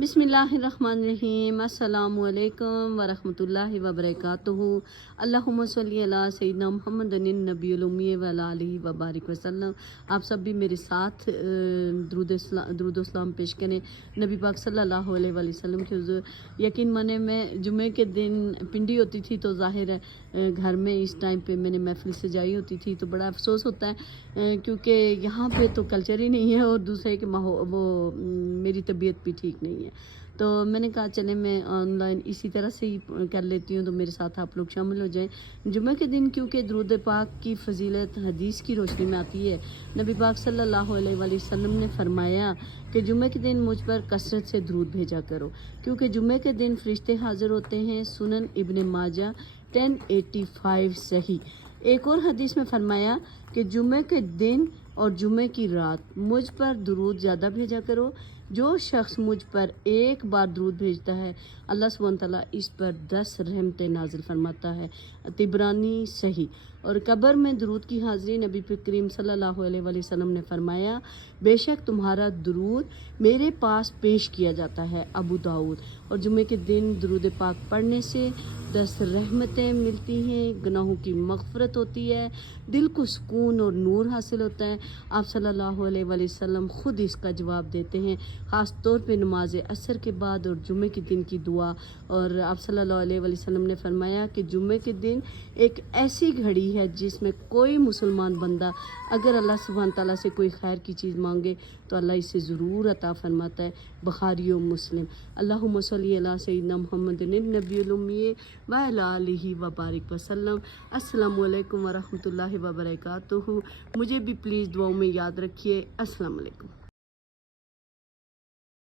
बिस्मिल्लाहिर्रहमानिर्रहीम। अस्सलामु अलैकुम वरहमतुल्लाहि वबरकातुहू। अल्लाहुम्मा सल्ली अला सय्यिदिना मुहम्मदिन नबियुल उम्मी व अला आलिहि व बारिक वसल्लम। आप सब भी मेरे साथ दुरूद सलाम पेश करें नबी पाक सल्लल्लाहु अलैहि वसल्लम के हुज़ूर। यकीन माने मैं जुमे के दिन पिंडी होती थी तो ज़ाहिर है घर में इस टाइम पे मैंने महफिल सजाई होती थी तो बड़ा अफसोस होता है क्योंकि यहाँ पे तो कल्चर ही नहीं है और दूसरे के मेरी तबीयत भी ठीक नहीं है। तो मैंने कहा चले मैं ऑनलाइन इसी तरह से ही कर लेती हूँ तो मेरे साथ आप लोग शामिल हो जाएं जुमे के दिन, क्योंकि दुरूद पाक की फजीलत हदीस की रोशनी में आती है। नबी पाक सल्लल्लाहु अलैहि वसल्लम ने फरमाया कि जुमे के दिन मुझ पर कसरत से दुरूद भेजा करो क्योंकि जुमे के दिन फरिश्ते हाजिर होते हैं। सुनन इब्ने माजा 1085 सही। एक और हदीस में फरमाया कि जुमे के दिन और जुमे की रात मुझ पर दुरूद ज़्यादा भेजा करो। जो शख्स मुझ पर एक बार दुरूद भेजता है अल्लाह सुब्हान तआला इस पर 10 रहमतें नाजिल फरमाता है। तिबरानी सही। और कब्र में दुरूद की हाज़िरी, नबी करीम सल्लल्लाहु अलैहि वसल्लम ने फरमाया बेशक तुम्हारा दुरूद मेरे पास पेश किया जाता है। अबू दाऊद। और जुमे के दिन दुरूद पाक पढ़ने से 10 रहमतें मिलती हैं, गुनाहों की मग़फ़िरत होती है, दिल को सुकून और नूर हासिल होता है। आप सल्लल्लाहु अलैहि वसल्लम ख़ुद इसका जवाब देते हैं, ख़ास तौर पे नमाज असर के बाद और जुमे के दिन की दुआ। और आप सल्लल्लाहु अलैहि वसल्लम ने फरमाया कि जुमे के दिन एक ऐसी घड़ी है जिसमें कोई मुसलमान बंदा अगर अल्लाह सुब्हान तआला से कोई खैर की चीज़ मांगे तो अल्लाह इसे ज़रूर अता फरमाता है। बुखारी और मुस्लिम। अल्लाहुम्मा सल्ली अला सय्यिदिना मुहम्मदिन नबियुल उम्मी व अला आलिहि व बारिक वसल्लम। अस्सलामु अलैकुम व रहमतुल्लाहि व बरकातुहू। मुझे भी प्लीज़ दुआओं में याद रखिए। अस्सलामु अलैकुम।